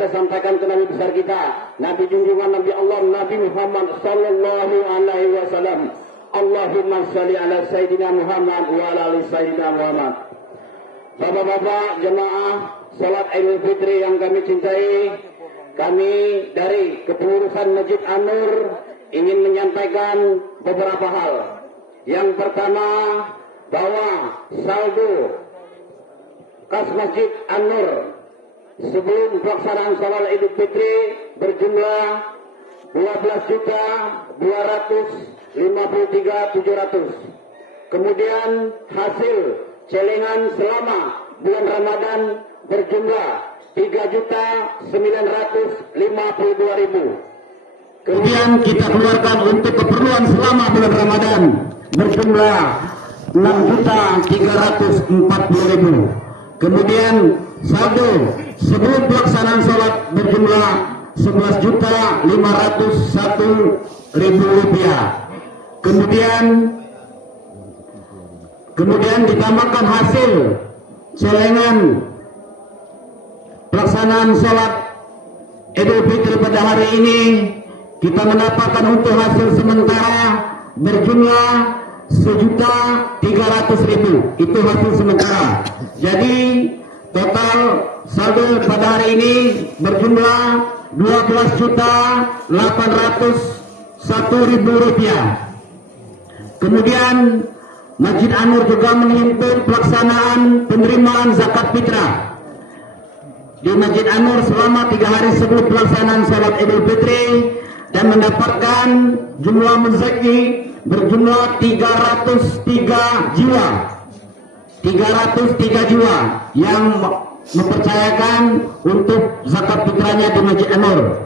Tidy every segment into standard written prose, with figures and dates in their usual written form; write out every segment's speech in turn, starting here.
kita sampaikan ke Nabi besar kita, Nabi junjungan Nabi Allah, Nabi Muhammad sallallahu alaihi wasallam. Allahumma shalli ala Sayyidina Muhammad wa ala ali Sayyidina Muhammad. Bapak-bapak jemaah salat Idul Fitri yang kami cintai, kami dari kepengurusan Masjid An-Nur ingin menyampaikan beberapa hal. Yang pertama, bahwa saldo kas Masjid An-Nur sebelum pelaksanaan salat Idul Fitri berjumlah 12.253.700. Kemudian hasil celengan selama bulan Ramadan berjumlah 3.952.000. Kemudian kita keluarkan untuk keperluan selama bulan Ramadan berjumlah 6.340.000. Kemudian saldo sebelum pelaksanaan sholat berjumlah 11.501.000 rupiah. Kemudian ditambahkan hasil celengan pelaksanaan sholat Idul Fitri pada hari ini, kita mendapatkan untuk hasil sementara berjumlah 1.300.000. Itu hasil sementara. Jadi total saldo pada hari ini berjumlah 12.801.000 rupiah. Kemudian Masjid An-Nur juga menghimpun pelaksanaan penerimaan zakat fitrah di Masjid An-Nur selama 3 hari sebelum pelaksanaan salat Idul Fitri dan mendapatkan jumlah muzaki berjumlah 303 jiwa. 303 jiwa yang mempercayakan untuk zakat fitrahnya di Masjid An-Nur.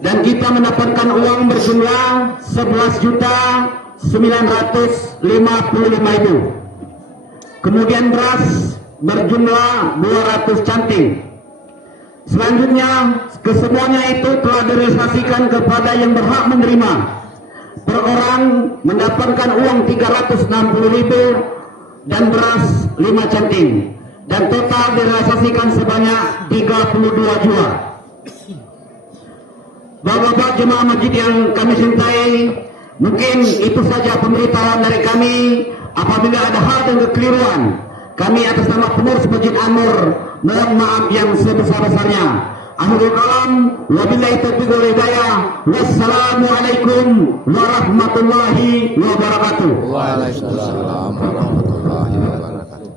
Dan kita mendapatkan uang berjumlah 11.955.000. Kemudian beras berjumlah 200 canting. Selanjutnya kesemuanya itu telah direalisasikan kepada yang berhak menerima. Per orang mendapatkan uang 360.000 dan beras 5 canting. Dan total direalisasikan sebanyak 32 jiwa. Bapak-bapak jemaah masjid yang kami cintai, mungkin itu saja pemberitahuan dari kami. Apabila ada hal dan kekeliruan, kami atas nama pengurus Masjid An-Nur mohon maaf yang sebesar-besarnya. Akhirul kalam, wabillahi taufiq wal hidayah. Wassalamualaikum warahmatullahi wabarakatuh. Waalaikumsalam warahmatullahi wabarakatuh.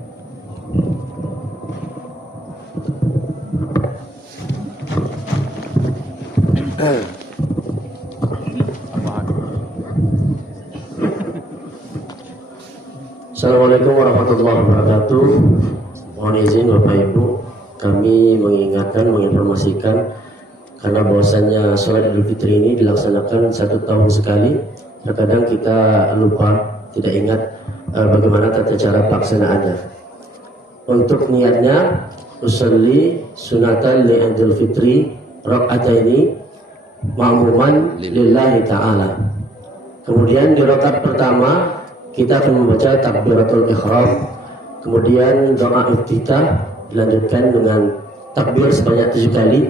Assalamualaikum warahmatullahi wabarakatuh. Mohon izin Bapak Ibu, kami menginformasikan karena bahwasannya sholat Idul Fitri ini dilaksanakan 1 tahun sekali. Terkadang kita lupa, tidak ingat bagaimana tata cara pelaksanaannya. Untuk niatnya, usolli sunatan li Idul Fitri raka'ataini ma'muman lillahi ta'ala. Kemudian di rakaat pertama kita akan membaca takbiratul ihram, kemudian doa iftitah dilanjutkan dengan takbir sebanyak 7 kali,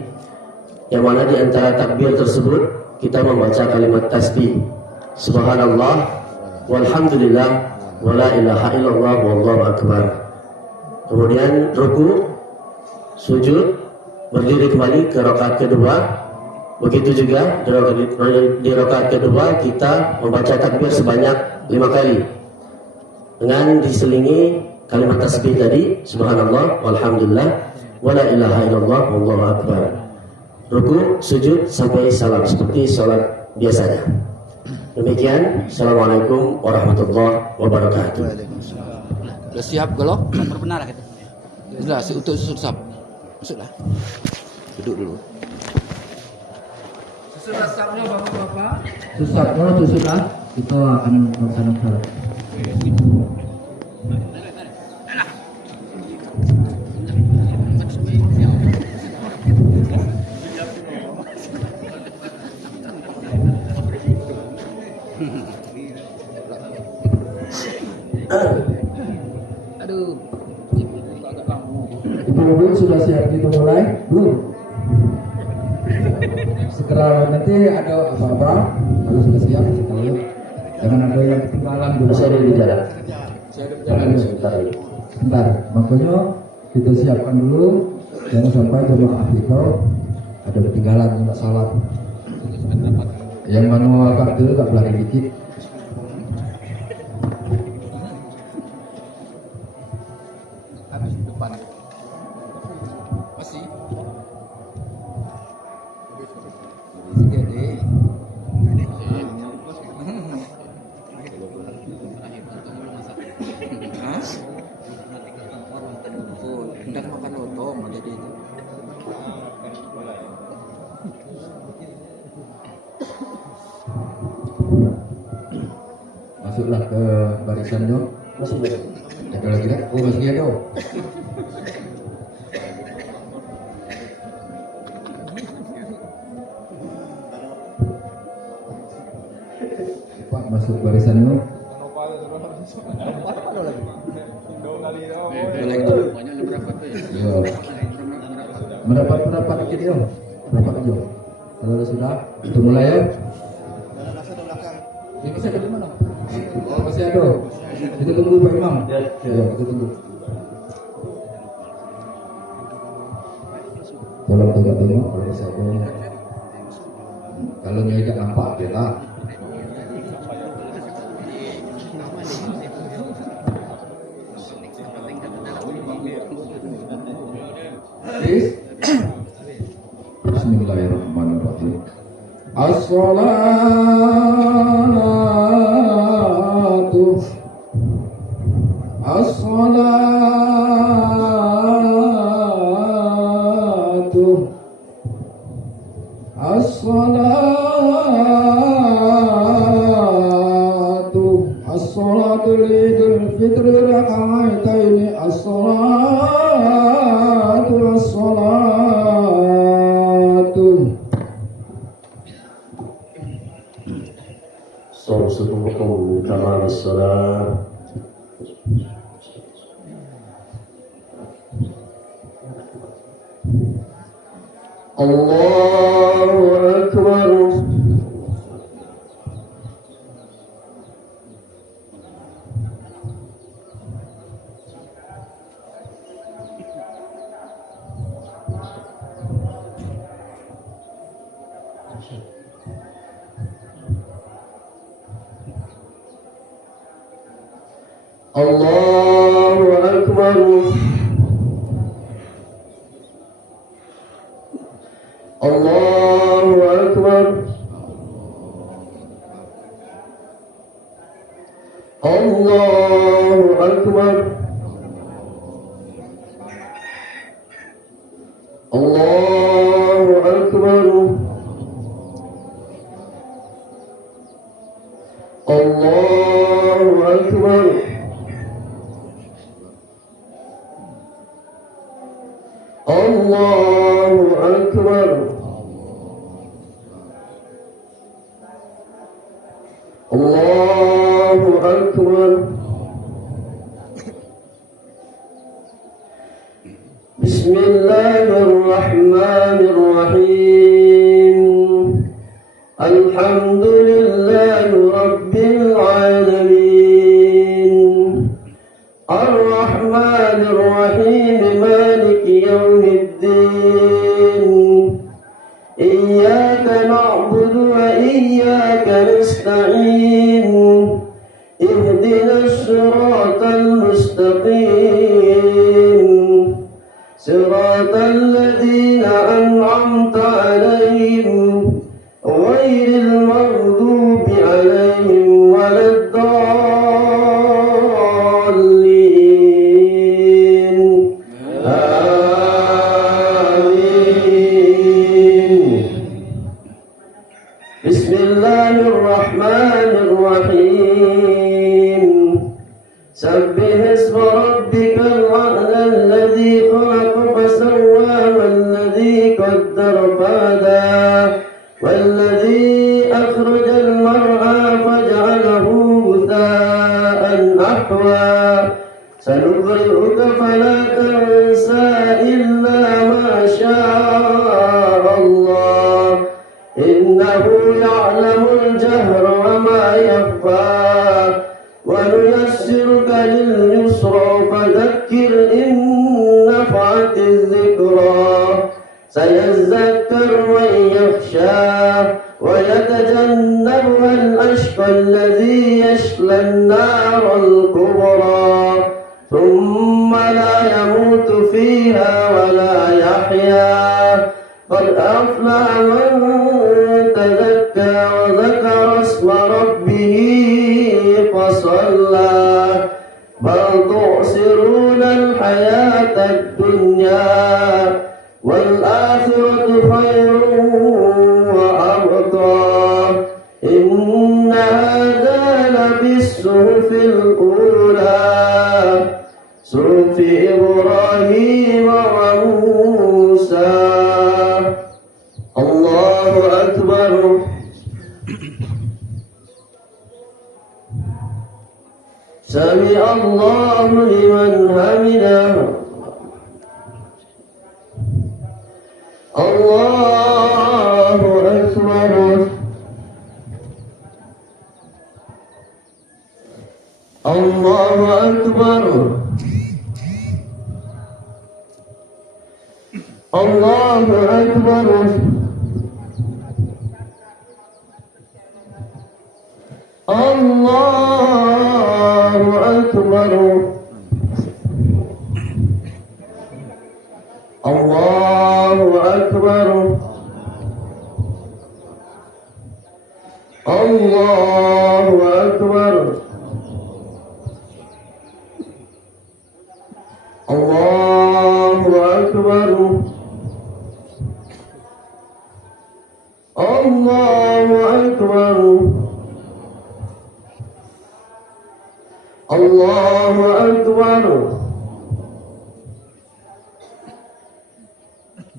yang mana di antara takbir tersebut kita membaca kalimat tasbih subhanallah walhamdulillah wala ilaha illallah wallahu akbar. Kemudian ruku, sujud, berdiri kembali ke rakaat kedua. Begitu juga di rakaat kedua kita membaca takbir sebanyak 5 kali dengan diselingi kalimat tasbih tadi subhanallah walhamdulillah wala ilaha illallah wallahu akbar. Ruku, sujud sampai salam seperti sholat biasanya. Demikian. Assalamualaikum warahmatullahi wabarakatuh. Sudah siap kalau? Berbenar kita. Sudah untuk susah. Masuklah. Duduk dulu. Sudah siapnya Bapak-bapak. Susah, kalau sudah kita akan melaksanakan. Aduh. Ibu sudah siap kita mulai? Belum? segera nanti ada apa-apa kalau sudah siap sekali. Jangan ada yang ketinggalan dulu. Masih ada di jalan. Jangan Sebentar lagi. sebentar, makanya kita siapkan dulu. Jangan sampai jemaah kita ada ketinggalan nggak salah. Yang manual agak dulu tak belakang dikit. Habis depan. Masih. Segede. Hah? Oh, hendak makan lontong jadi itu. Masuklah ke barisannya. Masih ada. Ada lagi tak? Oh masih ada. Pak masuk barisannya. Ya. Merapat dikit ya. Merapat aja. Kalau sudah, kita mulai ya. Ini masih ada di mana? Oh, masih ada. Kita tunggu Pak Imam. Ya, kita tunggu. Tolong tengok kalau bisa ada. Kalau nggak nampak dia lah. Bismillahirrahmanirrahim. As-salatu as-salatu lidul fitri raka'ataini as-salatu صوصكم كمال الصلاة. الله أكبر. الله أكبر. الله أكبر. الله أكبر. الله أكبر. الله أكبر. الله أكبر. الله أكبر. بسم الله الرحمن الرحيم. الحمد لله رب العالمين. الرحمن الرحيم مالك يوم الدين. إياك نعبد وإياك نستعين. اهدنا الصراط المستقيم صراط الذين أنعمت عليهم غير المغضوب عليهم ولا الضالين. آمين. بسم الله الرحمن الرحيم. سبح اسم ربك الأعلى الذي خلق فسوى والذي قدر فهدى والذي أخرج المرعى فجعله غثاء أحوى. سنقرئك فلا تنسى إلا ما شاء الله لليسرى فذكر إن نفعت الذكرى سيذكر من يخشى ويتجنبها الأشقى الذي يصلى النار الكبرى ثم لا يموت فيها ولا يحيا قد أفلح من تزكى وذكر اسم ربه فصلى بل تؤثرون الحياة الدنيا والآخرة خير وأبقى إن هذا لفي الصحف الأولى صحف إبراهيم وموسى. الله أكبر. سمع الله لمن حمده. الله أكبر. الله أكبر. الله أكبر. الله أكبر. الله أكبر. الله أكبر. الله أكبر. الله أكبر. الله أكبر.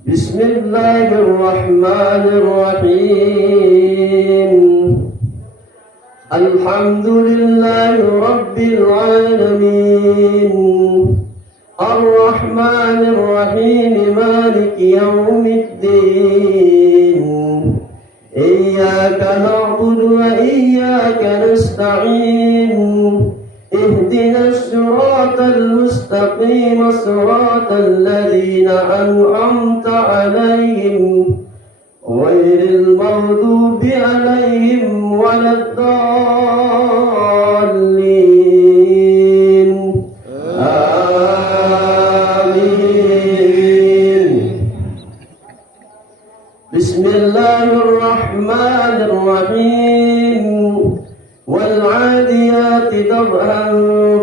بسم الله الرحمن الرحيم. الحمد لله رب العالمين الرحمن الرحيم مالك يوم الدين إياك نعبد وإياك نستعين اهدنا الصراط المستقيم صراط الذين أنعمت عليهم غير المغضوب عليهم ولا الضالين آمين. بسم الله الرحمن الرحيم. والعاديات ضبحا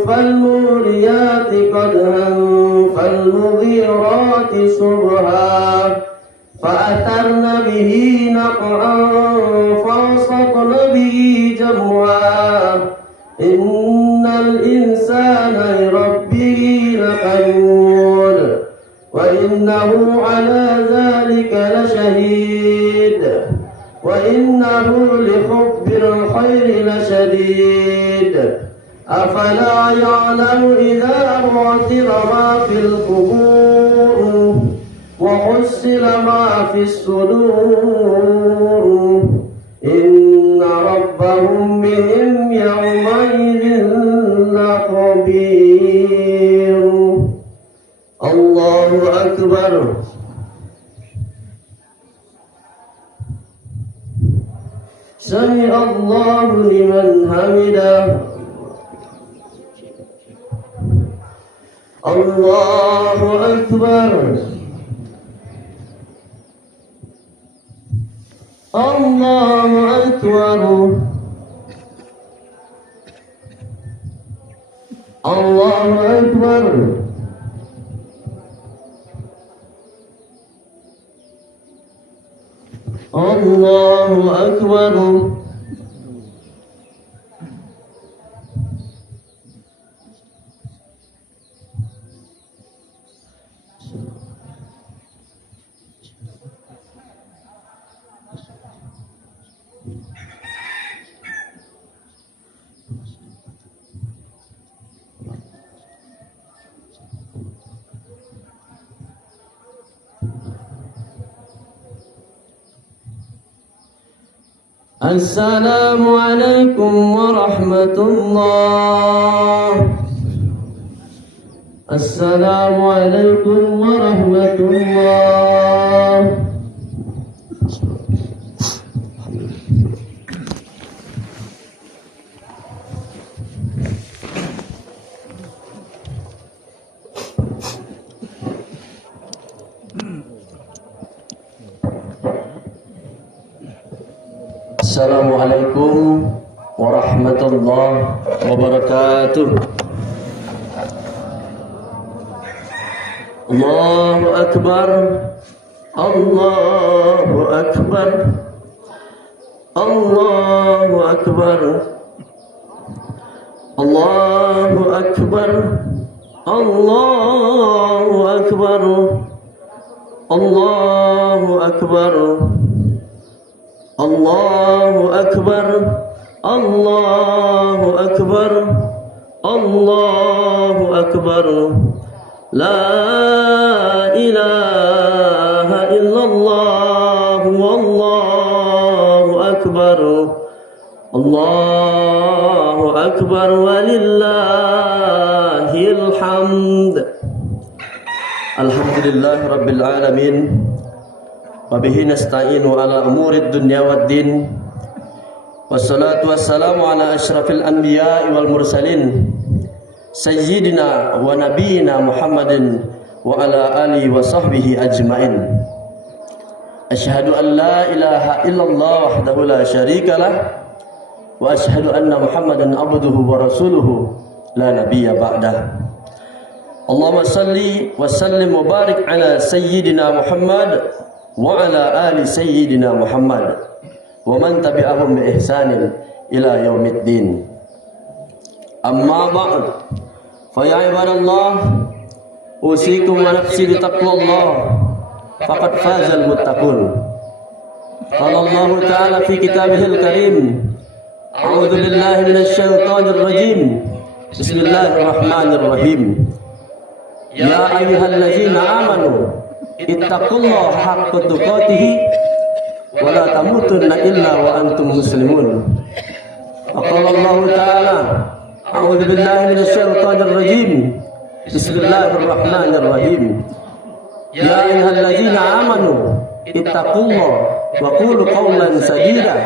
فالموريات قدحا فالمغيرات صبحا فأثرن به نقعا فوسطن به جمعا إن الإنسان لربه لقنود وإنه على ذلك لشهيد وإنه لحب الخير لشديد أفلا يعلم إذا بعثر ما في القبور وحصل ما في الصدور إن ربهم بهم يومئذ لخبير. الله أكبر. سمع الله لمن حمده. الله أكبر. الله أكبر. الله أكبر. الله أكبر. السلام عليكم ورحمة الله. Assalamualaikum warahmatullahi. Assalamualaikum warahmatullahi wabarakatuh. Allahu Akbar, Allahu Akbar, Allahu Akbar, Allahu Akbar, Allahu Akbar, Allahu Akbar, Allahu Akbar, Allahu Akbar, Allahu Akbar. La ilaha illallah wallahu akbar. Allahu akbar walillahil hamd. Alhamdulillah rabbil alamin. Wa bihi nasta'inu ala umurid dunya waddin. Wassalatu wassalamu ala asyrafil anbiya'i wal mursalin Sayyidina wa nabiyina Muhammadin wa ala alihi wa sahbihi ajma'in. Asyhadu an la ilaha illallah wahdahu la syarika lah wa asyhadu anna Muhammadan abduhu wa rasuluhu la nabiyya ba'dah. Allahumma salli wa sallim wa barik ala sayyidina Muhammad wa ala ali sayyidina Muhammad wa man tabi'ahum bi ihsanin ila yaumiddin. Amma ba'd, fa ya ibadallah, usikum wa nafsi bi taqwallah, faqad fazal muttaqun. Qala Allah ta'ala fi kitabihil karim, a'udzu billahi minasy syaithanir rajim. Bismillahirrahmanirrahim. Ya ayyuhallazina amanu ittaqullaha haqqa tuqatih wa la tamutunna illa wa antum muslimun. Qala Allah ta'ala, a'udzu billahi minasy syaithanir rajim. Bismillahirrahmanirrahim. Ya ayyuhallazina amanu ittaqullaha wa qulu qawlan sadida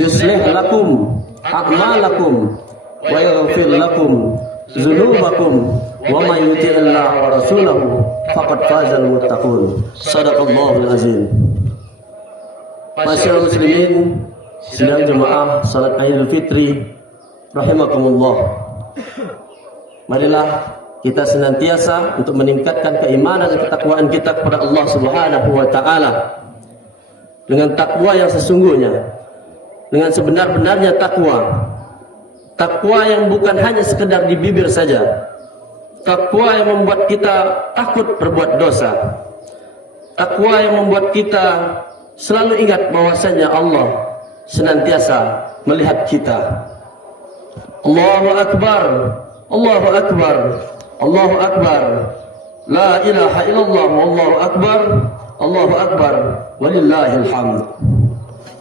yuslih lakum a'malakum wa yaghfir lakum dzunubakum wa may yuti'illah wa rasulahu faqad fazal muttaqun. Shadaqallahul azim. Masyaallah muslimin, sidang jemaah salat Idul Fitri rahimakumullah. Marilah kita senantiasa untuk meningkatkan keimanan dan ketakwaan kita kepada Allah Subhanahu wa taala dengan takwa yang sesungguhnya, dengan sebenar-benarnya takwa. Takwa yang bukan hanya sekedar di bibir saja. Takwa yang membuat kita takut berbuat dosa. Takwa yang membuat kita selalu ingat bahwasanya Allah senantiasa melihat kita. Allahu Akbar, Allahu Akbar, Allahu Akbar. La ilaha illallah wallahu akbar, Allahu Akbar walillahil hamd.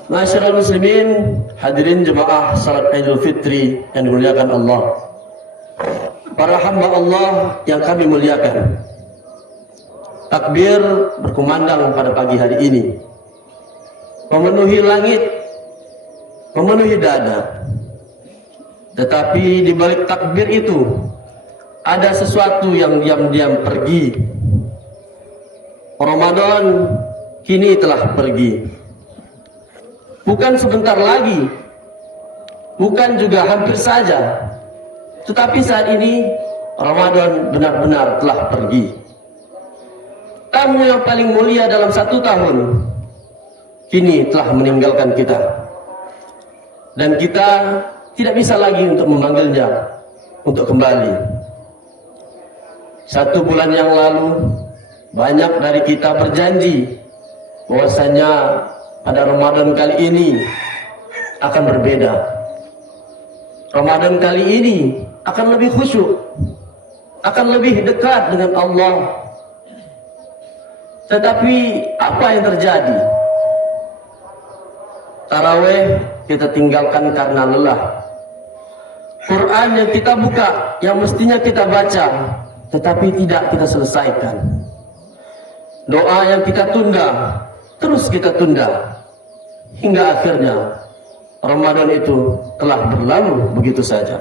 Masyaallah muslimin, hadirin jemaah salat Idul Fitri yang dimuliakan Allah. Para hamba Allah yang kami muliakan, takbir berkumandang pada pagi hari ini, memenuhi langit, memenuhi dada. Tetapi di balik takbir itu ada sesuatu yang diam-diam pergi. Ramadan kini telah pergi. Bukan sebentar lagi, bukan juga hampir saja, tetapi saat ini Ramadan benar-benar telah pergi. Tamu yang paling mulia dalam 1 tahun kini telah meninggalkan kita, dan kita tidak bisa lagi untuk memanggilnya untuk kembali. 1 bulan yang lalu banyak dari kita berjanji bahwasanya pada Ramadan kali ini akan berbeda. Ramadan kali ini akan lebih khusyuk, akan lebih dekat dengan Allah. Tetapi apa yang terjadi? Tarawih kita tinggalkan karena lelah. Quran yang kita buka, yang mestinya kita baca, tetapi tidak kita selesaikan. Doa yang kita tunda, terus kita tunda, hingga akhirnya Ramadan itu telah berlalu begitu saja.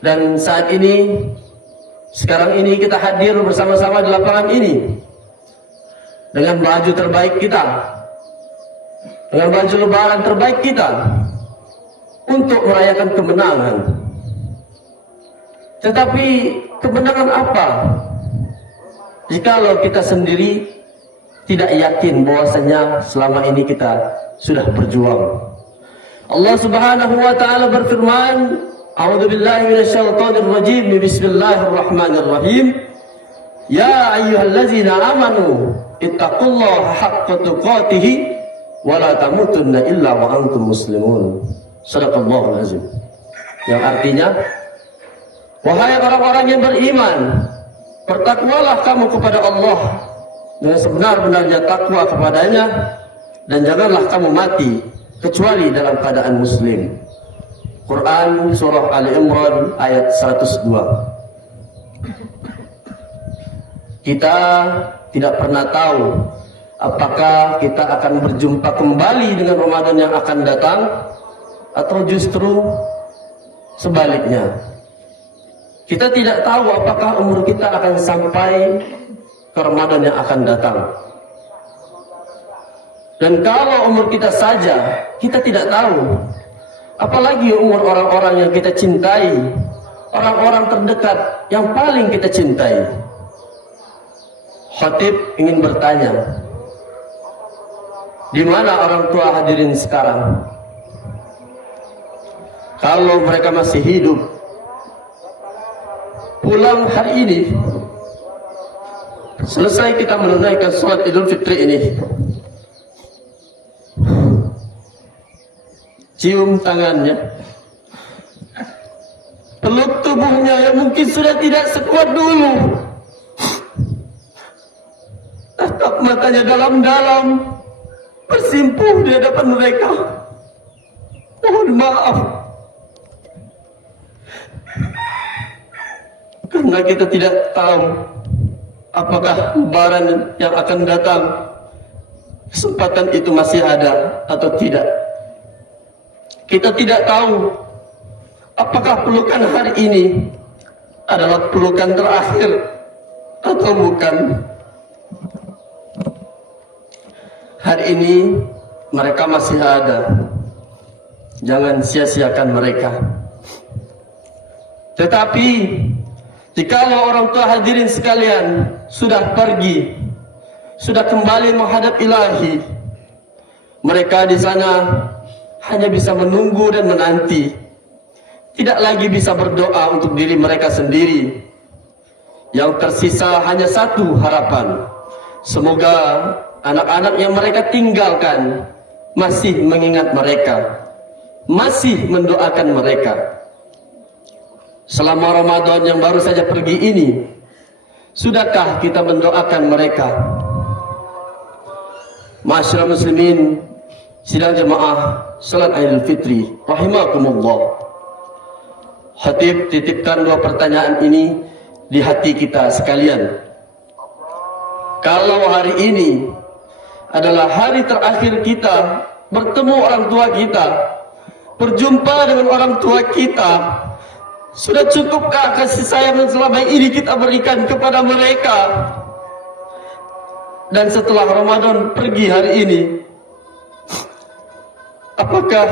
Dan saat ini, sekarang ini kita hadir bersama-sama di lapangan ini dengan baju terbaik kita, dengan baju lebaran terbaik kita, untuk merayakan kemenangan. Tetapi kemenangan apa jikalau kita sendiri tidak yakin bahwasanya selama ini kita sudah berjuang? Allah Subhanahu wa taala berfirman, "A'udzu billahi minasyaitonir rajim. Bismillahirrahmanirrahim. Ya ayyuhallazina amanu ittaqullaha haqqa tuqatih wa la tamutunna illa wa antum muslimun." Shadaqallahul azim. Yang artinya, wahai orang-orang yang beriman, bertakwalah kamu kepada Allah dengan sebenar-benarnya takwa kepadanya, dan janganlah kamu mati kecuali dalam keadaan muslim. Quran surah Ali Imran ayat 102. Kita tidak pernah tahu apakah kita akan berjumpa kembali dengan Ramadan yang akan datang, atau justru sebaliknya. Kita tidak tahu apakah umur kita akan sampai ke Ramadan yang akan datang. Dan kalau umur kita saja kita tidak tahu, apalagi umur orang-orang yang kita cintai, orang-orang terdekat yang paling kita cintai. Khatib ingin bertanya, di mana orang tua hadirin sekarang? Kalau mereka masih hidup, pulang hari ini, selesai kita menunaikan sholat Idul Fitri ini, cium tangannya, peluk tubuhnya yang mungkin sudah tidak sekuat dulu, tatap matanya dalam-dalam, bersimpuh di hadapan mereka. Mohon maaf, karena kita tidak tahu apakah lebaran yang akan datang kesempatan itu masih ada atau tidak. Kita tidak tahu apakah pelukan hari ini adalah pelukan terakhir atau bukan. Hari ini mereka masih ada, jangan sia-siakan mereka. Tetapi jikalau orang tua hadirin sekalian sudah pergi, sudah kembali menghadap Ilahi, mereka di sana hanya bisa menunggu dan menanti, tidak lagi bisa berdoa untuk diri mereka sendiri. Yang tersisa hanya satu harapan, semoga anak-anak yang mereka tinggalkan masih mengingat mereka, masih mendoakan mereka. Selama Ramadan yang baru saja pergi ini, sudahkah kita mendoakan mereka? Masyarakat muslimin, sidang jemaah salat Idul Fitri rahimakumullah. Khatib titipkan dua pertanyaan ini di hati kita sekalian. Kalau hari ini adalah hari terakhir kita bertemu orang tua kita, berjumpa dengan orang tua kita, sudah cukupkah kasih sayang yang selama ini kita berikan kepada mereka? Dan setelah Ramadan pergi hari ini, apakah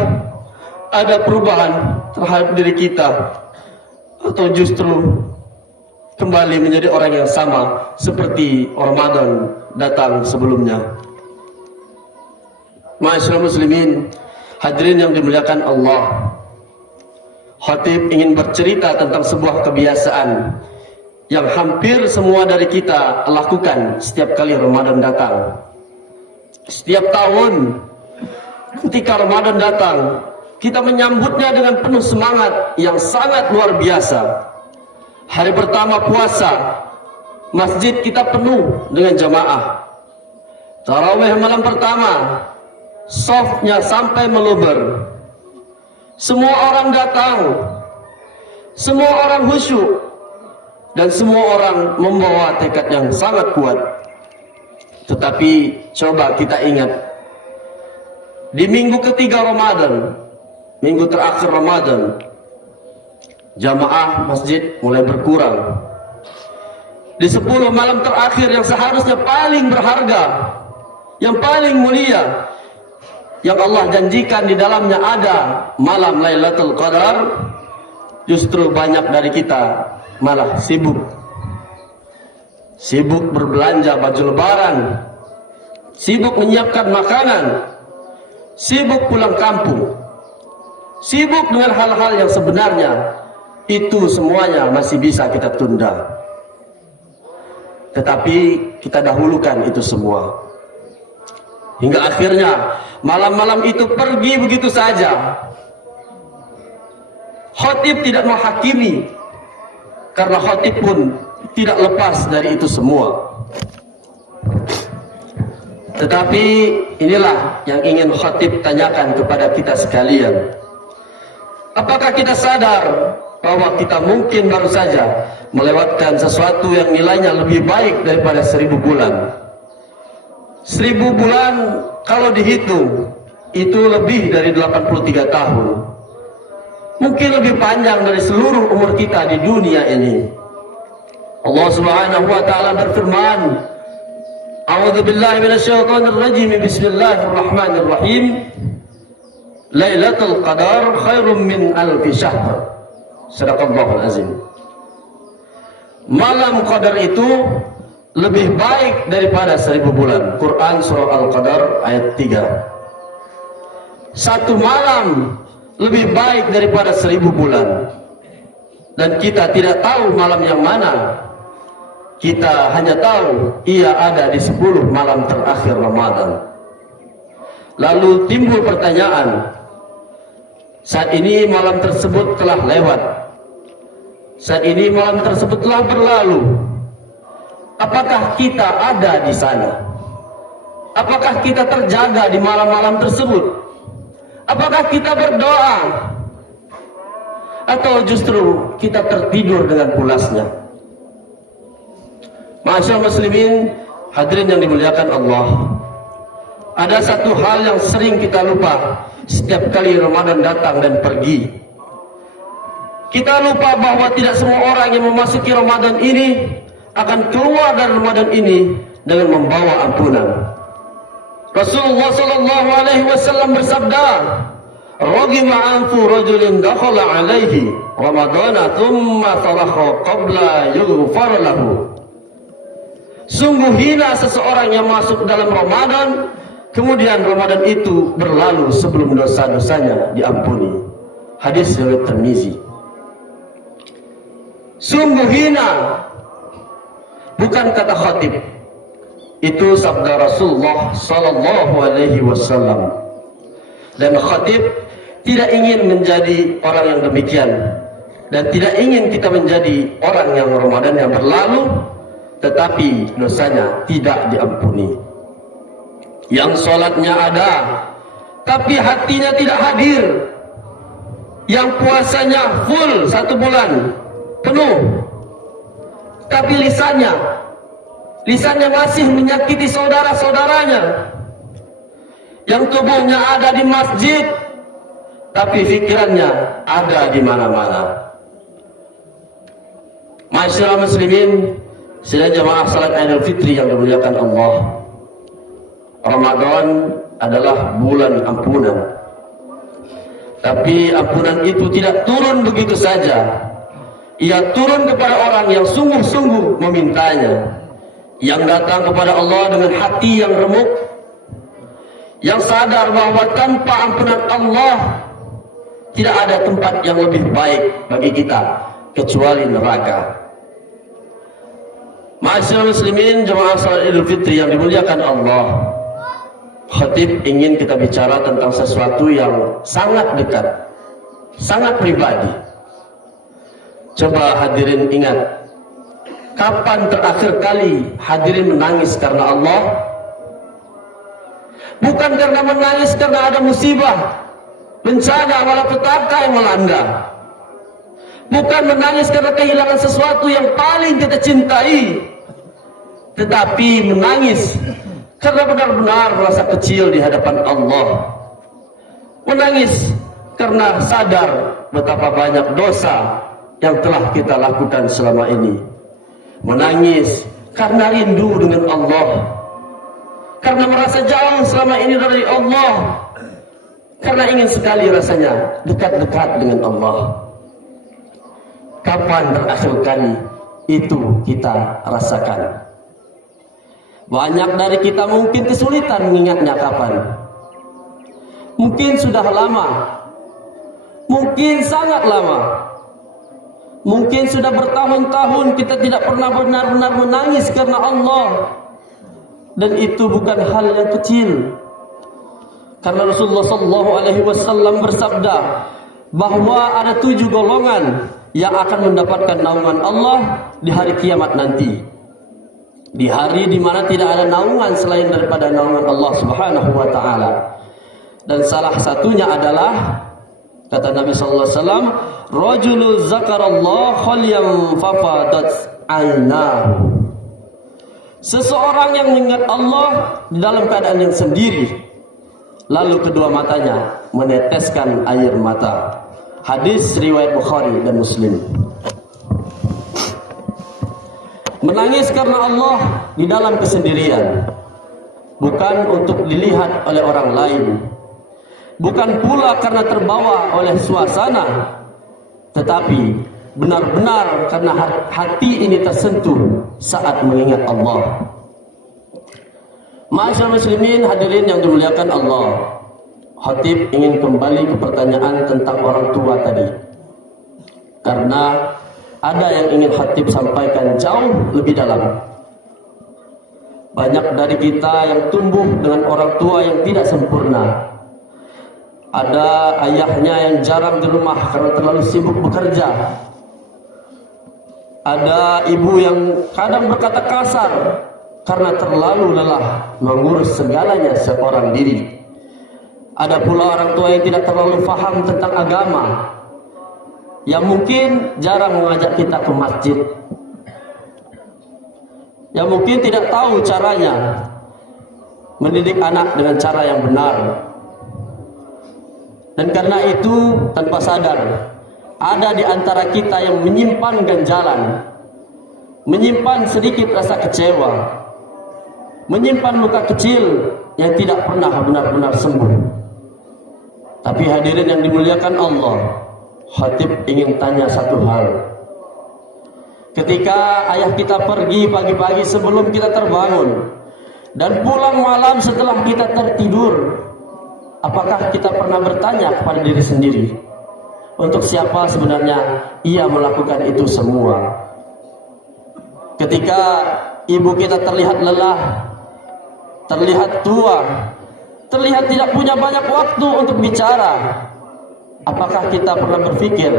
ada perubahan terhadap diri kita, atau justru kembali menjadi orang yang sama seperti Ramadan datang sebelumnya? Masyaallah muslimin, hadirin yang dimuliakan Allah, Khatib ingin bercerita tentang sebuah kebiasaan yang hampir semua dari kita lakukan setiap kali Ramadan datang. Setiap tahun ketika Ramadan datang, kita menyambutnya dengan penuh semangat yang sangat luar biasa. Hari pertama puasa, masjid kita penuh dengan jamaah. Tarawih malam pertama, softnya sampai meluber. Semua orang datang, semua orang khusyuk, dan semua orang membawa tekad yang sangat kuat. Tetapi coba kita ingat, di minggu ketiga Ramadan, minggu terakhir Ramadan, jamaah masjid mulai berkurang. Di 10 malam terakhir yang seharusnya paling berharga, yang paling mulia, yang Allah janjikan di dalamnya ada malam Lailatul Qadar, justru banyak dari kita malah sibuk berbelanja baju lebaran, sibuk menyiapkan makanan, sibuk pulang kampung, sibuk dengan hal-hal yang sebenarnya itu semuanya masih bisa kita tunda. Tetapi kita dahulukan itu semua, hingga akhirnya malam-malam itu pergi begitu saja. Khatib tidak menghakimi, karena khatib pun tidak lepas dari itu semua. Tetapi inilah yang ingin khatib tanyakan kepada kita sekalian. Apakah kita sadar bahwa kita mungkin baru saja melewatkan sesuatu yang nilainya lebih baik daripada 1000 bulan? 1000 bulan kalau dihitung itu lebih dari 83 tahun. Mungkin lebih panjang dari seluruh umur kita di dunia ini. Allah Subhanahu wa taala berfirman, A'udzu billahi minasyaitonir rajim. Bismillahirrahmanirrahim. Lailatul Qadar khairum min alfi syahr. Shadaqallahul azim. Malam Qadar itu lebih baik daripada 1000 bulan. Quran surah Al-Qadar ayat 3. Satu malam lebih baik daripada 1000 bulan. Dan kita tidak tahu malam yang mana. Kita hanya tahu ia ada di 10 malam terakhir Ramadan. Lalu timbul pertanyaan, saat ini malam tersebut telah lewat, saat ini malam tersebut telah berlalu. Apakah kita ada di sana? Apakah kita terjaga di malam-malam tersebut? Apakah kita berdoa? Atau justru kita tertidur dengan pulasnya? Masyaallah muslimin, hadirin yang dimuliakan Allah, ada satu hal yang sering kita lupa setiap kali Ramadan datang dan pergi. Kita lupa bahwa tidak semua orang yang memasuki Ramadan ini akan keluar dari Ramadan ini dengan membawa ampunan. Rasulullah sallallahu alaihi wasallam bersabda, "Ragima anfu rajulin dakhala alaihi Ramadana thumma salakha qabla yughfar lahu." Sungguh hina seseorang yang masuk dalam Ramadan, kemudian Ramadan itu berlalu sebelum dosa-dosanya diampuni. Hadis riwayat Tirmizi. Sungguh hina, bukan kata khatib, itu sabda Rasulullah sallallahu alaihi wasallam. Dan khatib tidak ingin menjadi orang yang demikian, dan tidak ingin kita menjadi orang yang Ramadan yang berlalu tetapi dosanya tidak diampuni. Yang sholatnya ada tapi hatinya tidak hadir, yang puasanya full 1 bulan penuh tapi lisannya masih menyakiti saudara-saudaranya, yang tubuhnya ada di masjid tapi pikirannya ada di mana-mana. Masyaallah muslimin, sidang jamaah salat Idul Fitri yang dimuliakan Allah, Ramadan adalah bulan ampunan. Tapi ampunan itu tidak turun begitu saja. Ia turun kepada orang yang sungguh-sungguh memintanya, yang datang kepada Allah dengan hati yang remuk, yang sadar bahwa tanpa ampunan Allah tidak ada tempat yang lebih baik bagi kita kecuali neraka. Ma'asyiral muslimin, jemaah salat Idul Fitri yang dimuliakan Allah, khatib ingin kita bicara tentang sesuatu yang sangat dekat, sangat pribadi. Coba hadirin ingat, kapan terakhir kali hadirin menangis karena Allah? Bukan karena menangis karena ada musibah, bencana, malapetaka yang melanda. Bukan menangis karena kehilangan sesuatu yang paling kita cintai, tetapi menangis karena benar-benar merasa kecil di hadapan Allah. Menangis karena sadar betapa banyak dosa yang telah kita lakukan selama ini. Menangis karena rindu dengan Allah, karena merasa jauh selama ini dari Allah, karena ingin sekali rasanya dekat-dekat dengan Allah. Kapan terakhir kali itu kita rasakan? Banyak dari kita mungkin kesulitan mengingatnya kapan. Mungkin sudah lama, mungkin sangat lama, mungkin sudah bertahun-tahun kita tidak pernah benar-benar menangis karena Allah. Dan itu bukan hal yang kecil. Karena Rasulullah SAW bersabda bahwa ada 7 golongan yang akan mendapatkan naungan Allah di hari kiamat nanti. Di hari di mana tidak ada naungan selain daripada naungan Allah Subhanahu wa taala. Dan salah satunya adalah, kata Nabi sallallahu alaihi wasallam, rajulun zakarallah khalyan fafadat ainahu. Seseorang yang mengingat Allah di dalam keadaan yang sendiri, lalu kedua matanya meneteskan air mata. Hadis riwayat Bukhari dan Muslim. Menangis karena Allah di dalam kesendirian, bukan untuk dilihat oleh orang lain, bukan pula karena terbawa oleh suasana, tetapi benar-benar karena hati ini tersentuh saat mengingat Allah. Ma'asyiral muslimin hadirin yang dimuliakan Allah, Khatib ingin kembali ke pertanyaan tentang orang tua tadi, karena ada yang ingin Khatib sampaikan jauh lebih dalam. Banyak dari kita yang tumbuh dengan orang tua yang tidak sempurna. Ada ayahnya yang jarang di rumah karena terlalu sibuk bekerja. Ada ibu yang kadang berkata kasar karena terlalu lelah mengurus segalanya seorang diri. Ada pula orang tua yang tidak terlalu faham tentang agama, yang mungkin jarang mengajak kita ke masjid, yang mungkin tidak tahu caranya mendidik anak dengan cara yang benar. Dan karena itu tanpa sadar ada di antara kita yang menyimpan ganjalan, menyimpan sedikit rasa kecewa, menyimpan luka kecil yang tidak pernah benar-benar sembuh. Tapi hadirin yang dimuliakan Allah, Khatib ingin tanya satu hal. Ketika ayah kita pergi pagi-pagi sebelum kita terbangun dan pulang malam setelah kita tertidur, apakah kita pernah bertanya kepada diri sendiri, untuk siapa sebenarnya ia melakukan itu semua? Ketika ibu kita terlihat lelah, terlihat tua, terlihat tidak punya banyak waktu untuk bicara, apakah kita pernah berpikir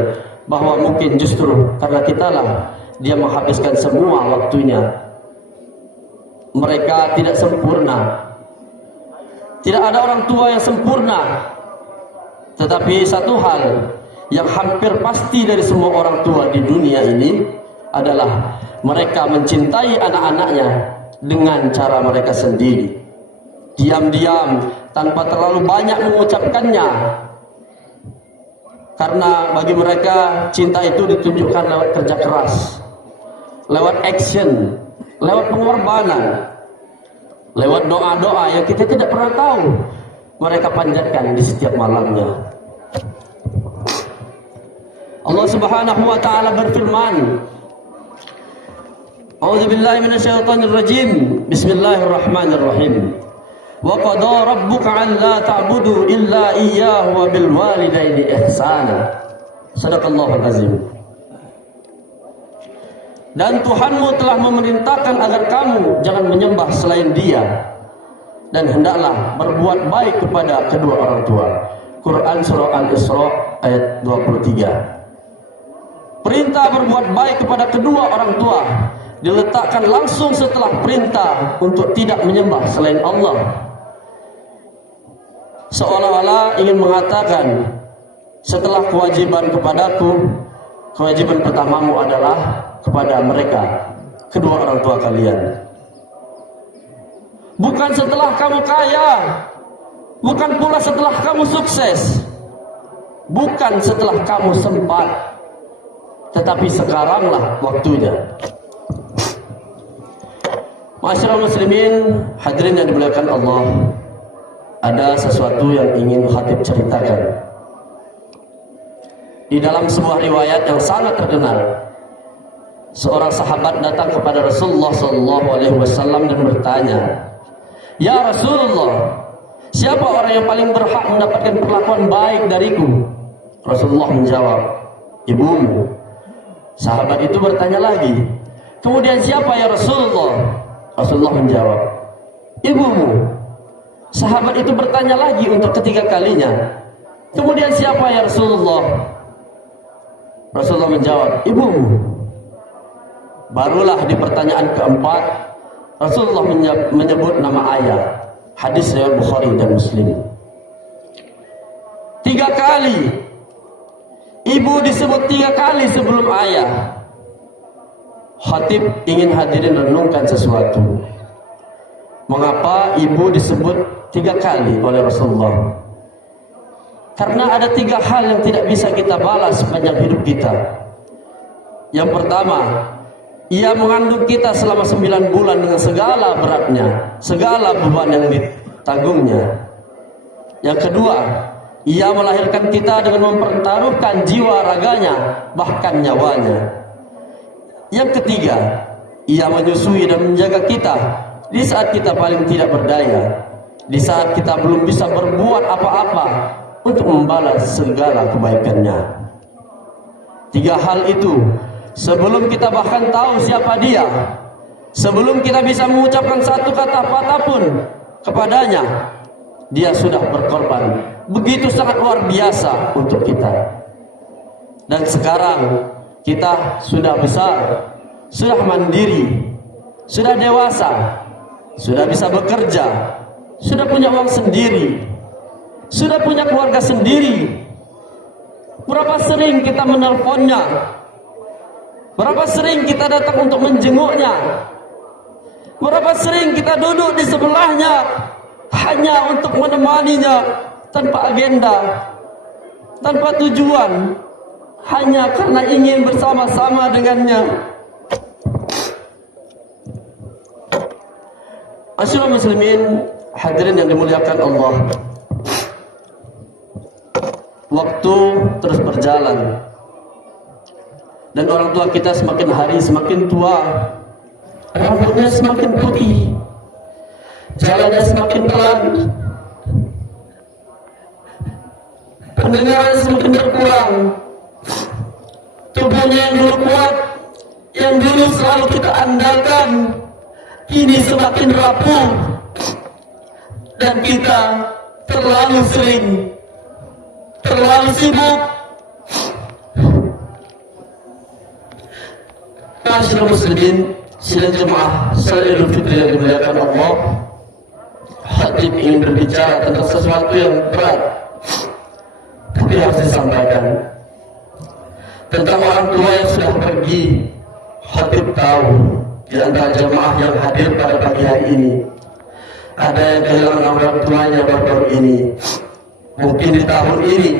bahwa mungkin justru karena kitalah dia menghabiskan semua waktunya? Mereka tidak sempurna. Tidak ada orang tua yang sempurna. Tetapi satu hal yang hampir pasti dari semua orang tua di dunia ini adalah mereka mencintai anak-anaknya dengan cara mereka sendiri, diam-diam, tanpa terlalu banyak mengucapkannya. Karena bagi mereka cinta itu ditunjukkan lewat kerja keras, lewat action, lewat pengorbanan, lewat doa-doa yang kita tidak pernah tahu mereka panjatkan di setiap malamnya. Allah Subhanahu wa taala berfirman, A'udzubillahi minasyaitonirrajim. Bismillahirrahmanirrahim. Wa qada rabbuka alla ta'budu illa iyyahu wa bil walidaini ihsana. Shadaqallahul azim. Dan Tuhanmu telah memerintahkan agar kamu jangan menyembah selain Dia, dan hendaklah berbuat baik kepada kedua orang tua. Quran surah Al-Isra ayat 23. Perintah berbuat baik kepada kedua orang tua diletakkan langsung setelah perintah untuk tidak menyembah selain Allah. Seolah-olah ingin mengatakan, setelah kewajiban kepadaku, kewajiban pertamamu adalah kepada mereka, kedua orang tua kalian. Bukan setelah kamu kaya, bukan pula setelah kamu sukses, bukan setelah kamu sempat, tetapi sekaranglah waktunya. Masyarakat muslimin, hadirin yang dimuliakan Allah, ada sesuatu yang ingin khatib ceritakan. Di dalam sebuah riwayat yang sangat terkenal, seorang sahabat datang kepada Rasulullah SAW dan bertanya, "Ya Rasulullah, siapa orang yang paling berhak mendapatkan perlakuan baik dariku?" Rasulullah menjawab, "Ibumu." Sahabat itu bertanya lagi, "Kemudian siapa ya Rasulullah?" Rasulullah menjawab, "Ibumu." Sahabat itu bertanya lagi untuk ketiga kalinya, "Kemudian siapa ya Rasulullah?" Rasulullah menjawab, "Ibumu." Barulah di pertanyaan keempat, Rasulullah menyebut nama ayah. Hadis riwayat Bukhari dan Muslim. 3 kali ibu disebut 3 kali sebelum ayah. Khatib ingin hadirin renungkan sesuatu. Mengapa ibu disebut 3 kali oleh Rasulullah? Karena ada 3 hal yang tidak bisa kita balas sepanjang hidup kita. Yang pertama, ia mengandung kita selama 9 bulan dengan segala beratnya, segala beban yang ditanggungnya. Yang kedua, ia melahirkan kita dengan mempertaruhkan jiwa raganya, bahkan nyawanya. Yang ketiga, ia menyusui dan menjaga kita di saat kita paling tidak berdaya, di saat kita belum bisa berbuat apa-apa untuk membalas segala kebaikannya. 3 hal itu, sebelum kita bahkan tahu siapa dia, sebelum kita bisa mengucapkan satu kata-kata pun kepadanya, dia sudah berkorban begitu sangat luar biasa untuk kita. Dan sekarang kita sudah besar, sudah mandiri, sudah dewasa, sudah bisa bekerja, sudah punya uang sendiri, sudah punya keluarga sendiri. Berapa sering kita menelponnya? Berapa sering kita datang untuk menjenguknya? Berapa sering kita duduk di sebelahnya hanya untuk menemaninya tanpa agenda, tanpa tujuan, hanya karena ingin bersama-sama dengannya. Masyarakat muslimin, hadirin yang dimuliakan Allah, waktu terus berjalan dan orang tua kita semakin hari semakin tua, rambutnya semakin putih, jalannya semakin pelan, pendengaran semakin berkurang, tubuhnya yang dulu kuat, yang dulu selalu kita andalkan, kini semakin rapuh, dan kita terlalu sering, terlalu sibuk. Masyarakat muslimin, sidang jemaah salat Idul Fitri yang dimuliakan Allah, khatib ingin berbicara tentang sesuatu yang berat, tapi harus disampaikan. Tentang orang tua yang sudah pergi, khatib tahu di antara jemaah yang hadir pada pagi hari ini, ada yang kehilangan orang tuanya baru-baru ini. Mungkin di tahun ini,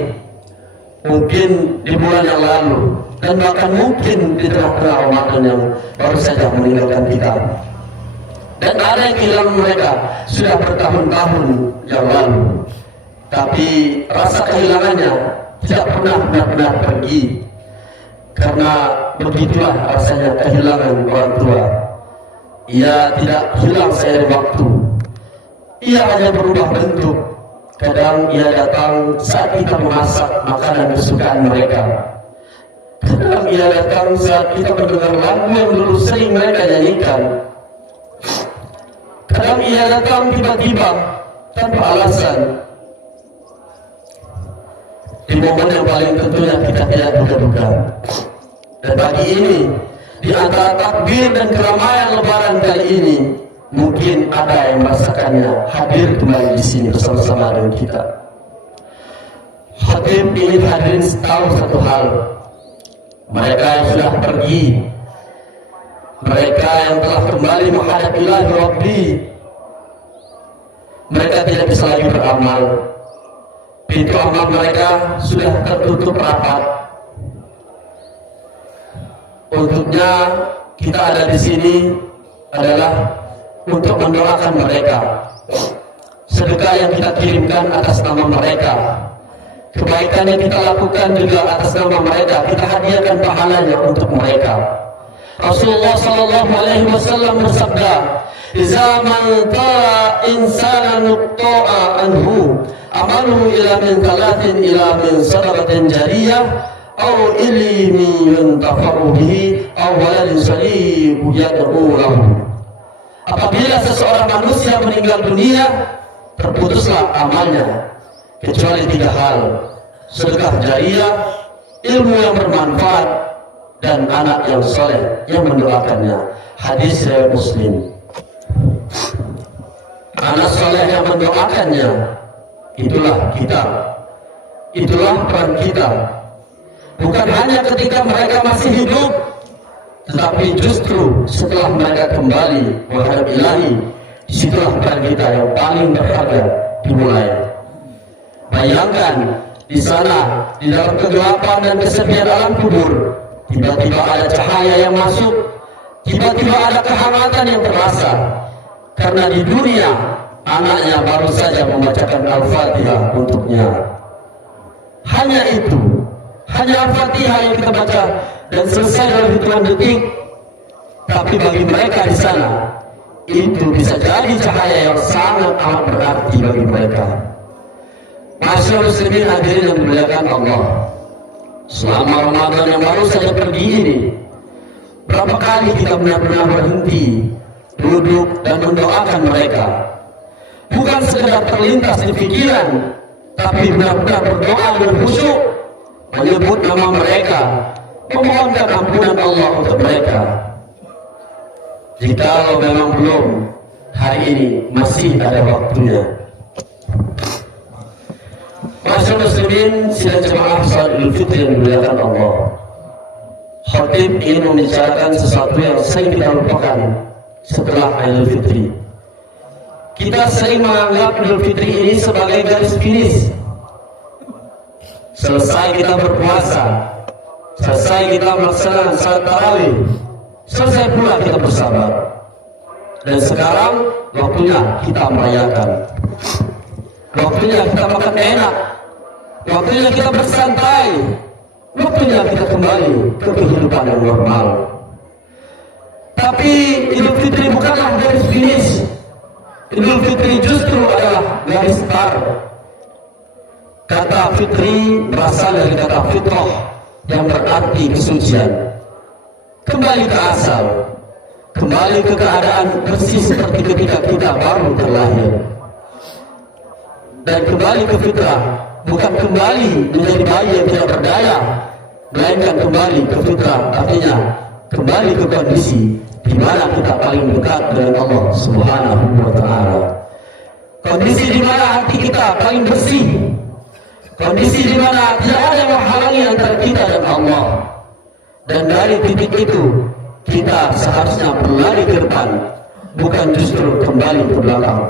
mungkin di bulan yang lalu, dan bahkan mungkin di tengah-tengah Ramadan yang baru saja meninggalkan kita. Dan ada yang kehilangan mereka sudah bertahun-tahun yang lalu, tapi rasa kehilangannya tidak pernah benar-benar pergi. Karena begitulah rasanya kehilangan orang tua. Ia tidak hilang seiring waktu, ia hanya berubah bentuk. Kadang ia datang saat kita memasak makanan kesukaan mereka, kadang ia datang saat kita mendengar lagu yang dulu sering mereka nyanyikan, kadang ia datang tiba-tiba tanpa alasan, di momen yang paling tentunya kita tidak duga-duga. Dan pagi ini, di antara takbir dan keramaian lebaran kali ini, mungkin ada yang merasakannya hadir kembali di sini bersama-sama dengan kita. Khatib ingin hadirin tahu satu hal, mereka yang sudah pergi, mereka yang telah kembali menghadap Ilahi Rabbi, mereka tidak bisa lagi beramal. Pintu amal mereka sudah tertutup rapat. Untuknya kita ada di sini adalah untuk mendoakan mereka. Sedekah yang kita kirimkan atas nama mereka, kebaikan yang kita lakukan juga atas nama mereka, kita hadiahkan pahalanya untuk mereka. Rasulullah sallallahu alaihi wasallam bersabda, "Idza man tara insanan nuqta'a anhu amalu ila min thalathin ila min sadaqatin jariyah aw ilmi yuntafa'u bihi aw waladin salih yad'u lahu." Apabila seseorang manusia meninggal dunia, terputuslah amalnya kecuali 3 hal: sedekah jariyah, ilmu yang bermanfaat, dan anak yang soleh yang mendoakannya. Hadis riwayat Muslim. Anak soleh yang mendoakannya, itulah kita, itulah peran kita. Bukan hanya ketika mereka masih hidup, tetapi justru setelah mereka kembali menghadap Ilahi, disitulah peran kita yang paling berharga dimulai. Bayangkan di sana, di dalam kegelapan dan kesepian alam kubur, tiba-tiba ada cahaya yang masuk, tiba-tiba ada kehangatan yang terasa. Karena di dunia, anaknya baru saja membacakan Al-Fatihah untuknya. Hanya itu, hanya Al-Fatihah yang kita baca dan selesai dalam hitungan detik. Tapi bagi mereka di sana, itu bisa jadi cahaya yang sangat amat berarti bagi mereka. Masyaallah muslimin hadirin yang dimuliakan Allah, selama Ramadan yang baru saja pergi ini, berapa kali kita benar-benar berhenti, duduk dan mendoakan mereka? Bukan sekedar terlintas di pikiran, tapi benar-benar berdoa dan khusyuk, menyebut nama mereka, memohonkan ampunan Allah untuk mereka. Jika memang belum, hari ini masih ada waktunya. Masyaallah muslimin, sidang jemaah salat Idul Fitri yang dimuliakan Allah, khatib ingin membicarakan sesuatu yang sering kita lupakan setelah Idul Fitri. Kita sering menganggap Idul Fitri ini sebagai garis finish. Selesai kita berpuasa, selesai kita melaksanakan salat tarawih, selesai pula kita bersabar, dan sekarang waktunya kita merayakan, waktunya kita makan enak, waktunya kita bersantai, waktunya kita kembali ke kehidupan yang normal. Tapi Idul Fitri bukanlah garis finish. Idul Fitri justru adalah garis start. Kata fitri berasal dari kata fitrah yang berarti kesucian. Kembali ke asal, kembali ke keadaan bersih seperti ketika kita baru terlahir. Dan kembali ke fitrah, bukan kembali menjadi bayi yang tidak berdaya, melainkan kembali ke fitrah, artinya kembali ke kondisi di mana kita paling dekat dengan Allah Subhanahu wa Ta'ala. Kondisi di mana hati kita paling bersih, kondisi di mana tidak ada yang menghalangi antara kita dan Allah. Dan dari titik itu, kita seharusnya berlari ke depan, bukan justru kembali ke belakang.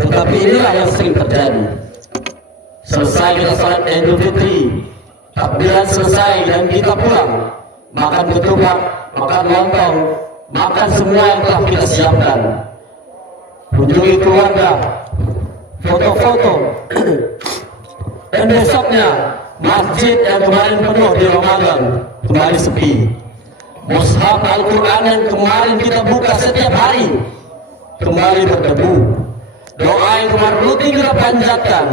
Tetapi inilah yang sering terjadi. Selesai kita salat Idul Fitri, takbiran selesai dan kita pulang, makan ketupat, makan lontong, makan semua yang telah kita siapkan, kunjungi keluarga, foto-foto, dan besoknya masjid yang kemarin penuh di Ramadan kembali sepi. Mushaf Al-Quran yang kemarin kita buka setiap hari kembali berdebu. Doa yang kemarin rutin kita panjatkan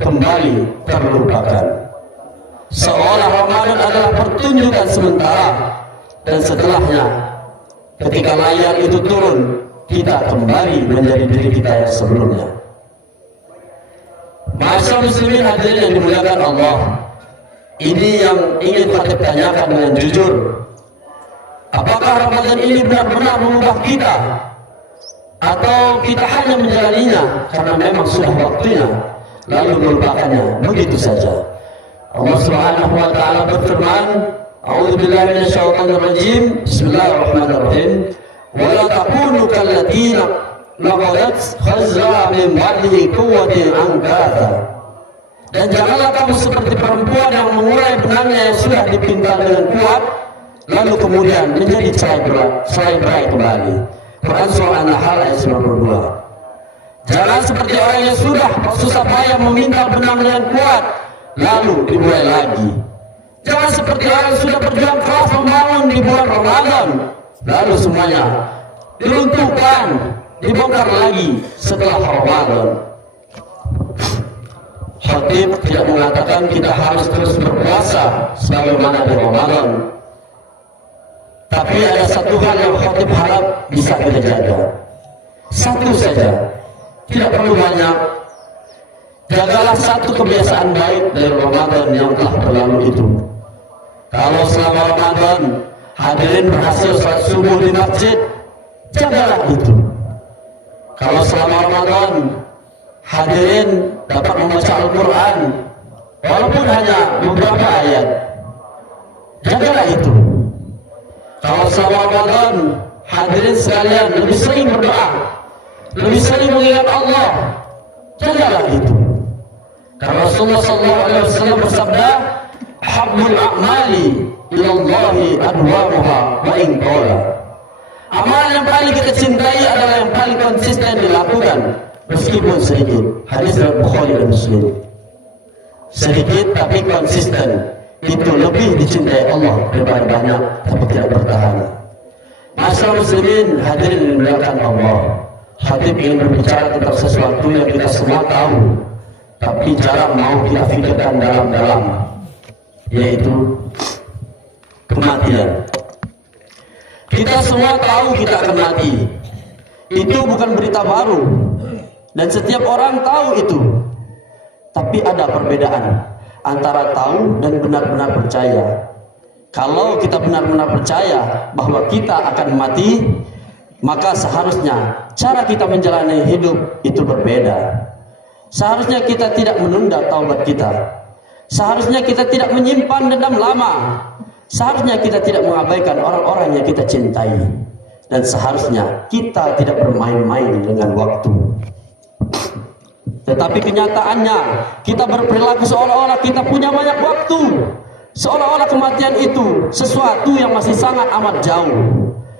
kembali terlupakan. Seolah Ramadan adalah pertunjukan sementara, dan setelahnya ketika layar itu turun, kita kembali menjadi diri kita yang sebelumnya. Masyaallah muslimin hadirin yang dimuliakan Allah, ini yang ingin kita tanyakan dengan jujur. Apakah Ramadan ini benar-benar mengubah kita, atau kita hanya menjalaninya karena memang sudah waktunya lalu melupakannya begitu saja? Allah Subhanahu wa Ta'ala berfirman, A'udzubillahi minasyaitonir rajim. Bismillahirrahmanirrahim. Wa la takunu kallatina laqadat khazra min ba'di quwwatin ankatha. Dan janganlah kamu seperti perempuan yang mengurai benangnya yang sudah dipintal dengan kuat, lalu kemudian menjadi cerai-berai kembali. Quran surah An-Nahl ayat 92. Jangan seperti orang yang sudah susah payah memintal benang dengan kuat, lalu dimulai lagi. Jangan seperti orang yang sudah berjuang keras membangun di bulan Ramadan, lalu semuanya diruntuhkan, dibongkar lagi setelah Ramadan. Khatib tidak mengatakan kita harus terus berpuasa sebagaimana di Ramadan. Tapi ada satu hal yang khatib harap bisa kita jaga. Satu saja, tidak perlu banyak. Jagalah satu kebiasaan baik dari Ramadan yang telah berlalu itu. Kalau selama Ramadan hadirin berhasil salat subuh di masjid, jagalah itu. Kalau selama Ramadan hadirin dapat membaca Al-Quran walaupun hanya beberapa ayat, jagalah itu. Kalau selama Ramadan hadirin sekalian lebih sering berdoa, lebih sering mengingat Allah, jagalah itu. Karena Rasulullah SAW bersabda, habbul a'mali ilallahi adwamuha wa in qala. Amalan yang paling kita cintai adalah yang paling konsisten dilakukan meskipun sedikit. Hadis dari Bukhari dan Muslim. Sedikit tapi konsisten itu lebih dicintai Allah daripada banyak tapi tidak bertahan. Masyarakat muslimin hadirin dimuliakan Allah. Khatib ingin berbicara tentang sesuatu yang kita semua tahu tapi jarang mau kita fikirkan dalam-dalam, yaitu kematian. Kita semua tahu kita akan mati. Itu bukan berita baru. Dan setiap orang tahu itu. Tapi ada perbedaan antara tahu dan benar-benar percaya. Kalau kita benar-benar percaya bahwa kita akan mati, maka seharusnya cara kita menjalani hidup itu berbeda. Seharusnya kita tidak menunda taubat kita. Seharusnya kita tidak menyimpan dendam lama. Seharusnya kita tidak mengabaikan orang-orang yang kita cintai. Dan seharusnya kita tidak bermain-main dengan waktu. Tetapi kenyataannya kita berperilaku seolah-olah kita punya banyak waktu, seolah-olah kematian itu sesuatu yang masih sangat amat jauh,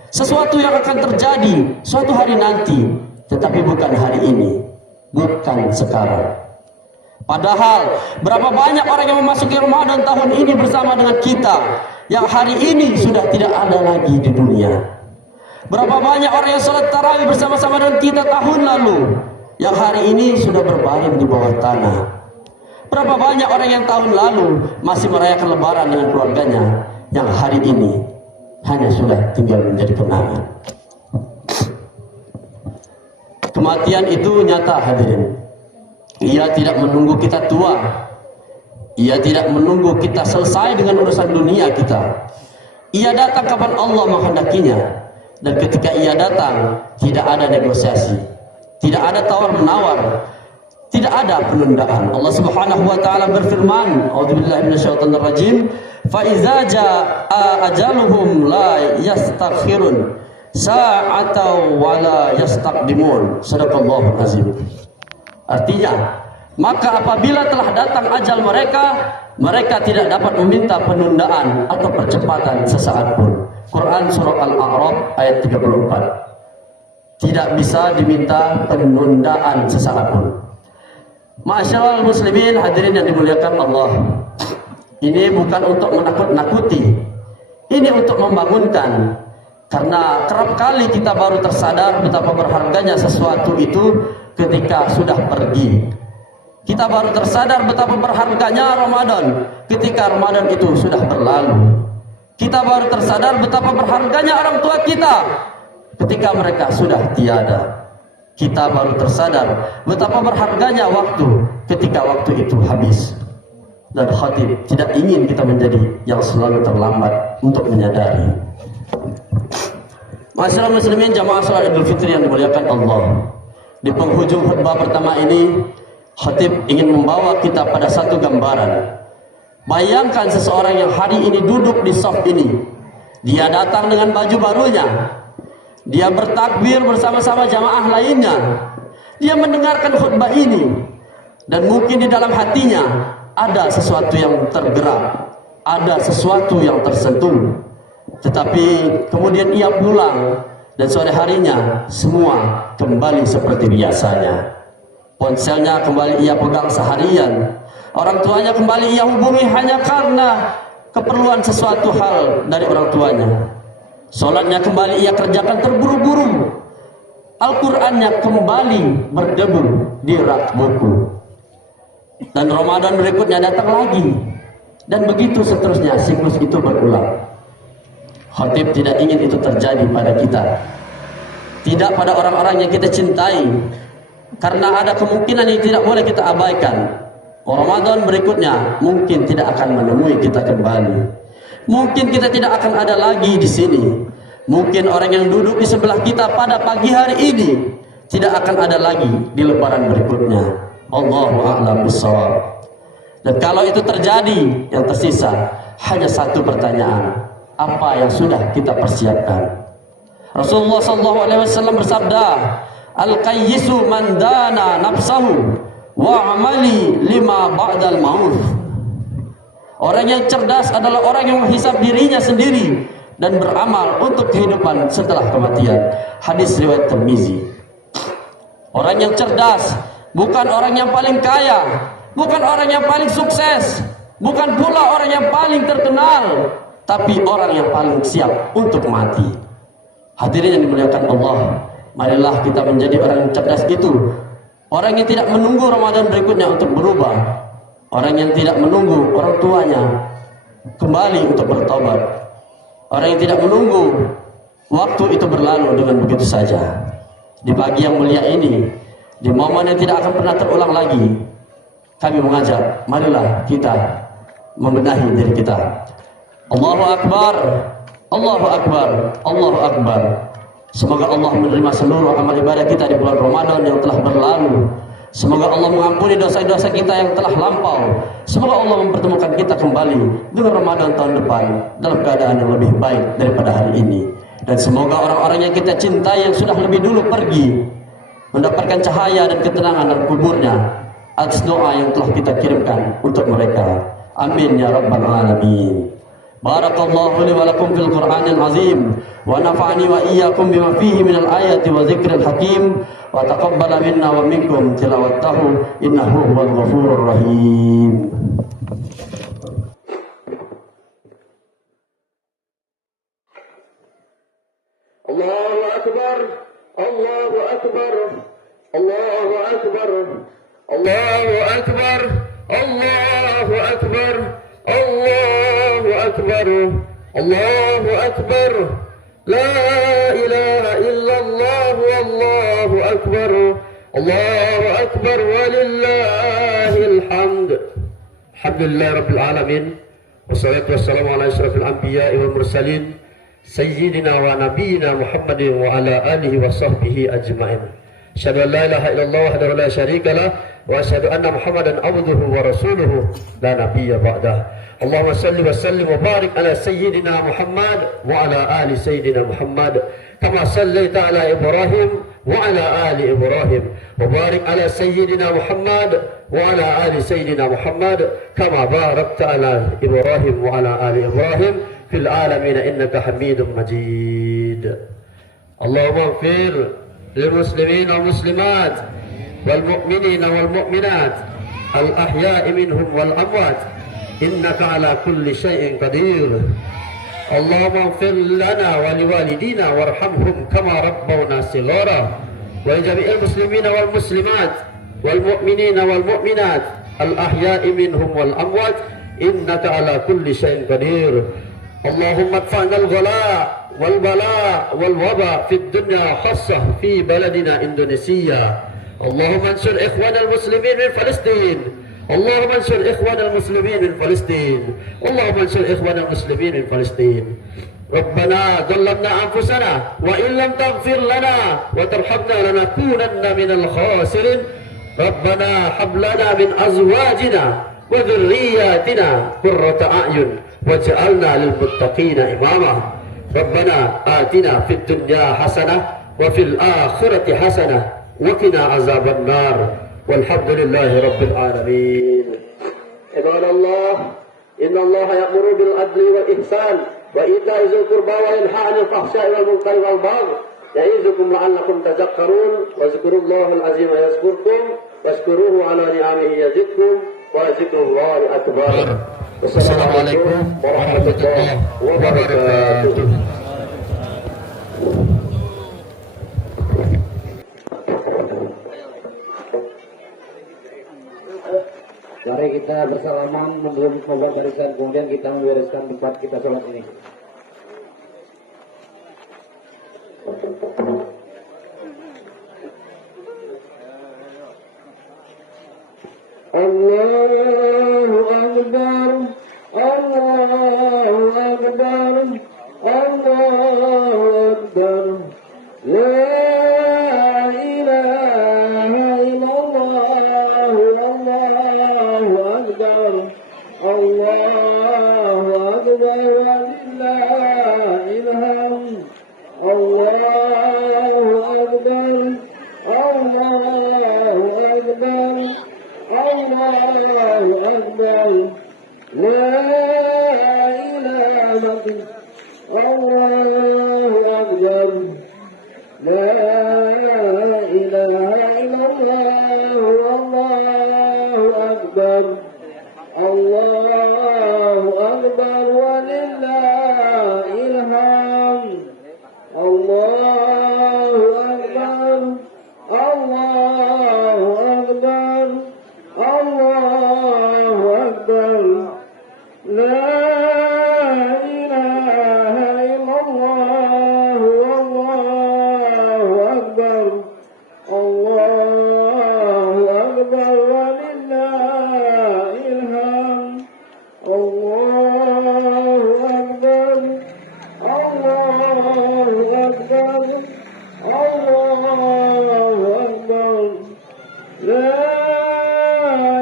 sesuatu yang akan terjadi suatu hari nanti, tetapi bukan hari ini, bukan sekarang. Padahal berapa banyak orang yang memasuki Ramadan tahun ini bersama dengan kita yang hari ini sudah tidak ada lagi di dunia. Berapa banyak orang yang sholat tarawih bersama-sama dengan kita tahun lalu yang hari ini sudah berbaring di bawah tanah. Berapa banyak orang yang tahun lalu masih merayakan lebaran dengan keluarganya yang hari ini hanya sudah tinggal menjadi kenangan. Kematian itu nyata hadirin. Ia tidak menunggu kita tua. Ia tidak menunggu kita selesai dengan urusan dunia kita. Ia datang kapan Allah menghendakinya. Dan ketika ia datang, tidak ada negosiasi, tidak ada tawar-menawar, tidak ada penundaan. Allah Subhanahu wa taala berfirman, a'udzubillahi minasyaitonir rajim, fa iza jaa ajaluhum la yastakhirun sa'atan wa la yastaqdimun. Shadaqallahul azim. Artinya, maka apabila telah datang ajal mereka, mereka tidak dapat meminta penundaan atau percepatan sesaat pun. Quran surah Al-A'raf ayat 34. Tidak bisa diminta penundaan sesaat pun. Ma'asyiral muslimin hadirin yang dimuliakan Allah. Ini bukan untuk menakut-nakuti. Ini untuk membangunkan. Karena kerap kali kita baru tersadar betapa berharganya sesuatu itu ketika sudah pergi. Kita baru tersadar betapa berharganya Ramadan ketika Ramadan itu sudah berlalu. Kita baru tersadar betapa berharganya orang tua kita ketika mereka sudah tiada. Kita baru tersadar betapa berharganya waktu ketika waktu itu habis. Dan khatib tidak ingin kita menjadi yang selalu terlambat untuk menyadari. Masyarakat muslimin jamaah salat Idul Fitri yang dimuliakan Allah. Di penghujung khutbah pertama ini, khatib ingin membawa kita pada satu gambaran Bayangkan seseorang yang hari ini duduk di shaf ini, dia datang dengan baju barunya, dia bertakbir bersama-sama jamaah lainnya, dia mendengarkan khutbah ini, dan mungkin di dalam hatinya ada sesuatu yang tergerak, ada sesuatu yang tersentuh. Tetapi kemudian ia pulang, dan sore harinya semua kembali seperti biasanya. Ponselnya kembali ia pegang seharian, orang tuanya kembali ia hubungi hanya karena keperluan sesuatu hal dari orang tuanya. Sholatnya kembali ia kerjakan terburu-buru, Al-Qur'annya kembali berdebu di rak buku. Dan Ramadan berikutnya datang lagi, dan begitu seterusnya, siklus itu berulang. Khatib tidak ingin itu terjadi pada kita, tidak pada orang-orang yang kita cintai, karena ada kemungkinan yang tidak boleh kita abaikan. Ramadan berikutnya mungkin tidak akan menemui kita kembali, mungkin kita tidak akan ada lagi di sini, mungkin orang yang duduk di sebelah kita pada pagi hari ini tidak akan ada lagi di lebaran berikutnya. Allahu a'lam bishawab. Dan kalau itu terjadi, yang tersisa hanya satu pertanyaan: apa yang sudah kita persiapkan? Rasulullah SAW bersabda, Al-qayyisu man dana nafsahu wa amali lima ba'dal maut. Orang yang cerdas adalah orang yang menghisab dirinya sendiri dan beramal untuk kehidupan setelah kematian. Hadis riwayat Tirmizi. Orang yang cerdas bukan orang yang paling kaya, bukan orang yang paling sukses, bukan pula orang yang paling terkenal, tapi orang yang paling siap untuk mati. Hadirin yang dimuliakan Allah, marilah kita menjadi orang yang cerdas itu. Orang yang tidak menunggu Ramadan berikutnya untuk berubah, orang yang tidak menunggu orang tuanya kembali untuk bertobat, orang yang tidak menunggu waktu itu berlalu dengan begitu saja. Di pagi yang mulia ini, di momen yang tidak akan pernah terulang lagi, kami mengajak, marilah kita membenahi diri kita. Allahu Akbar, Allahu Akbar, Allahu Akbar. Semoga Allah menerima seluruh amal ibadah kita di bulan Ramadan yang telah berlalu. Semoga Allah mengampuni dosa-dosa kita yang telah lampau. Semoga Allah mempertemukan kita kembali dengan Ramadan tahun depan dalam keadaan yang lebih baik daripada hari ini. Dan semoga orang-orang yang kita cintai yang sudah lebih dulu pergi mendapatkan cahaya dan ketenangan dalam kuburnya atas doa yang telah kita kirimkan untuk mereka. Amin ya rabbal alamin. Barakallahu li wa lakum fil Qur'anil azim wa nafa'ani wa iyyakum bima fihi minal ayati wa dzikril hakim wa taqabbala minna wa minkum tilawatahu innahu huwal ghafurur rahim. Allahu akbar, Allahu akbar, Allahu akbar, Allahu akbar, Allahu akbar, Allahu akbar, Allahu akbar, la ilaha illallah, Allahu akbar, Allahu akbar, walillahil hamd. Alhamdulillah rabbil alamin, wassalatu wassalamu ala asyrafil anbiya'i wal mursalin sayyidina wa nabiyyina Muhammadin wa ala alihi wa sahbihi ajma'in. Asyhadu an la ilaha illallah wahdahu la syarika lah wa asyhadu anna Muhammadan abduhu wa rasuluhu la nabiyya ba'dah. Allahumma salli wa sallim wa barik ala sayyidina Muhammad wa ala ali sayyidina Muhammad kama sallaita ala Ibrahim wa ala ali Ibrahim wa barik ala sayyidina Muhammad wa ala ali sayyidina Muhammad kama barakta ala Ibrahim wa ala ali Ibrahim fil alamin innaka Hamidum Majid. Allahumma ighfir lil muslimin wal muslimat wal mu'minin wal mu'minat al ahya'i minhum wal amwat innaka ala kulli syai'in qadir. Allahumma ighfir lana wa liwalidina warhamhum kama rabbawna shighara wa li jami'il muslimina wal muslimat wal mu'minina wal mu'minat al ahya'i minhum wal amwat innaka ala kulli syai'in qadir. Allahumma adfa'na al-ghala wal bala wal waba fi dunya khassah fi baladina Indonesia. Allahumma ansur ikhwana al-muslimin min Palestin. Allahumma ansur ikhwana al-muslimin min Palestin. Allahumma ansur ikhwana al-muslimin min Palestin. Rabbana dhallamna anfusana wa in lam taghfir lana wa tarhamna lanakunanna minal khasirin. Rabbana hab lana min azwajina وذرياتنا قرة أعين واجعلنا للمتقين إماما ربنا آتنا في الدنيا حسنة وفي الآخرة حسنة وقنا عذاب النار والحمد لله رب العالمين. عباد الله إن الله يأمر بالعدل والإحسان وإيتاء ذي القربى وينهى عن الفحشاء والمنكر والبغي يعظكم لعلكم تذكرون واذكروا الله العظيم يذكركم واشكروه على نعمه يزدكم ولذكر الله أكبر. والسلام عليكم ورحمة الله وبركاته. Mari kita bersalaman membuat barisan, kemudian kita membereskan tempat kita sholat ini. Allahu Akbar, Allahu Akbar, Allahu Akbar. La ilaha illallah, Allahu Akbar, Allahu Akbar, walillahil hamd. Allahu Akbar, Allahu Akbar, Allahu Akbar. La ilaha Allahu Akbar. La ilaha illallah, Allahu Akbar, Allahu Akbar, walillahil hamd. Allahu Akbar, Allahu Akbar, Allahu Akbar. La ilaha illallah, Allahu Akbar, Allahu Akbar, walillahil hamd. Allahu Akbar, Allahu Akbar, Allahu Akbar. La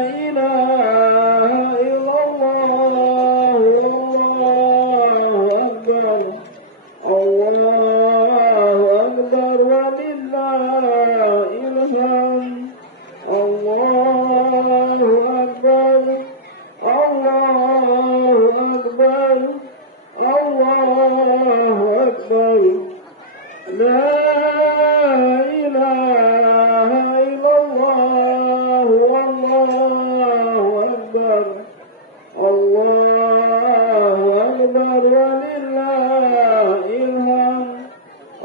ilaha illallah, Allahu Akbar, Allahu Akbar, walillahil hamd. Allahu Akbar, Allahu Akbar, Allahu Akbar. La ilaha illallah, Allahu Akbar, Allahu Akbar, walillahil hamd.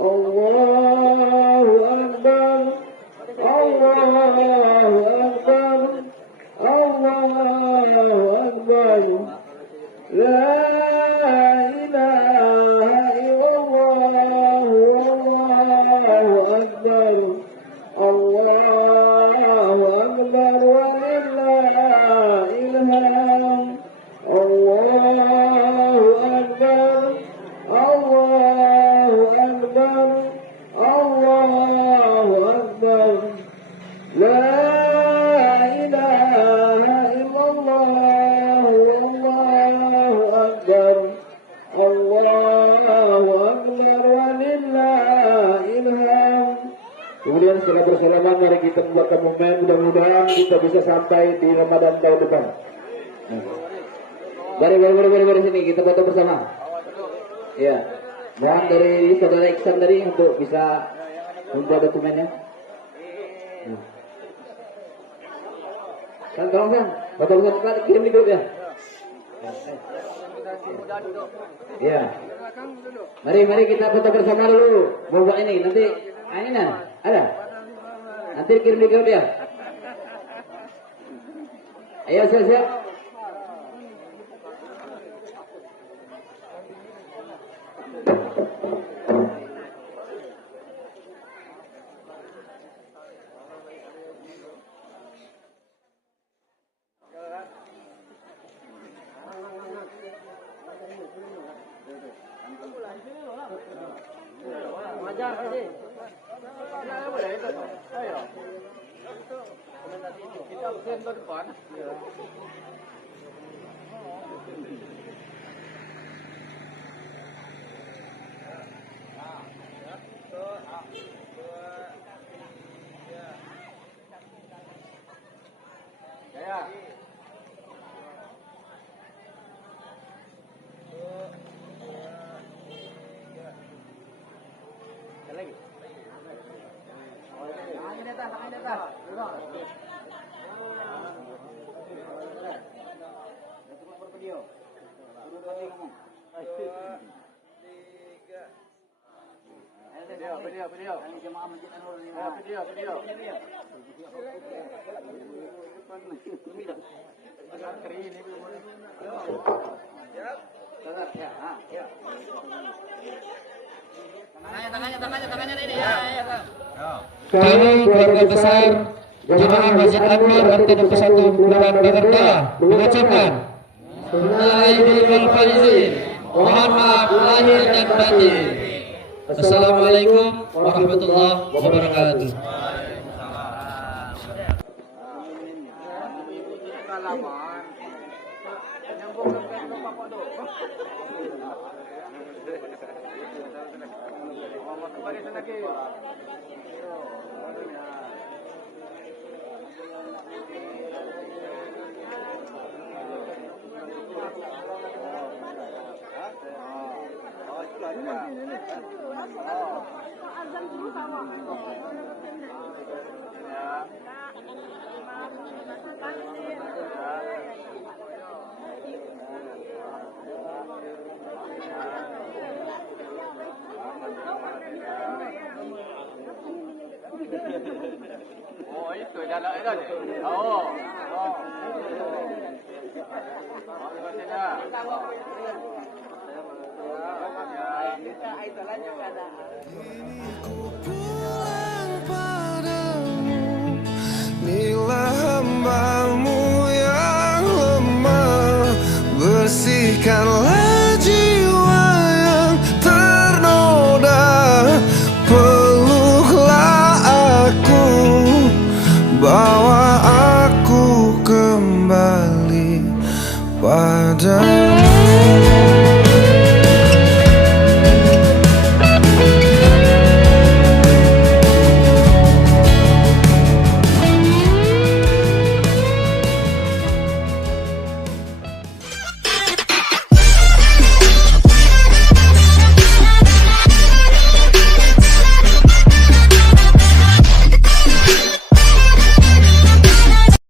Allahu Akbar, Allahu Akbar, Allahu Akbar. La ilaha illallah, Allahu Akbar, Allahu Akbar, walillahil hamd. Allahu Akbar, Allahu Akbar, Allahu Akbar. La ilaha illallah, Allahu Akbar, Allahu Akbar, walillahil hamd. Kemudian setelah bersalaman, mari kita membuatkan momen, mudah-mudahan kita bisa sampai di Ramadan tahun depan. Mari sini kita foto bersama. Ya, mohon dari saudara Iksan tadi untuk bisa membuat dokumennya. Kan tolong kan, foto bersama kirim di grup ya. Ya. Mari kita foto bersama dulu. Bawa ini nanti ini ada. Nanti kirim di grup ya. Ayo siap. Tangannya ini ya. Kami keluarga besar Jemaah Masjid Anwar RT 21 Kelurahan Bagerda mengucapkan Innalillahi wal faizin. Mohon maaf lahir dan batin. Assalamualaikum warahmatullahi wabarakatuh. Oh, itu jalan itu. Oh. Pulang padamu, inilah hamba-Mu yang lemah. Bersihkanlah jiwa yang ternoda. Peluklah aku, bawa